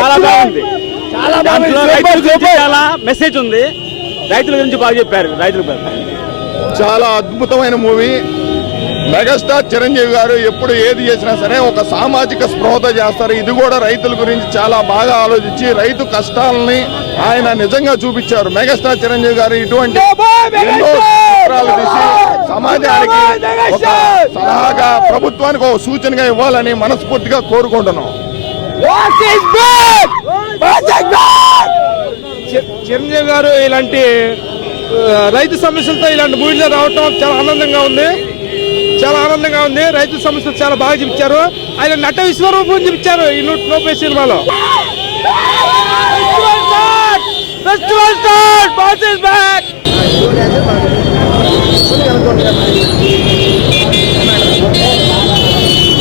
చాలా బాగుంది. దాంట్లో రైతుల గురించి చాలా మెసేజ్ ఉంది. రైతుల గురించి బాగా చెప్పారు. రైతుల గురించి చాలా అద్భుతమైన మూవీ. మెగాస్టార్ చిరంజీవి గారు ఎప్పుడు ఏది చేసినా సరే ఒక సామాజిక స్పృహత చేస్తారు. ఇది కూడా రైతుల గురించి చాలా బాగా ఆలోచించి రైతు కష్టాలని ఆయన నిజంగా చూపించారు. మెగాస్టార్ చిరంజీవి గారు ఇటువంటి ఎన్నో సమాజానికి ఒక సలహాగా ప్రభుత్వానికి ఒక సూచనగా ఇవ్వాలని మనస్ఫూర్తిగా కోరుకుంటున్నాం. చి- చిరంజీవి గారు ఇలాంటి రైతు సమస్యలతో ఇలాంటి మూవీలో రావటం చాలా ఆనందంగా ఉంది. చాలా ఆనందంగా ఉంది. రైతు సమస్యలు చాలా బాగా చూపించారు. ఆయన నట విశ్వరూపం చూపించారు ఈ నూట సినిమాలో. Festival start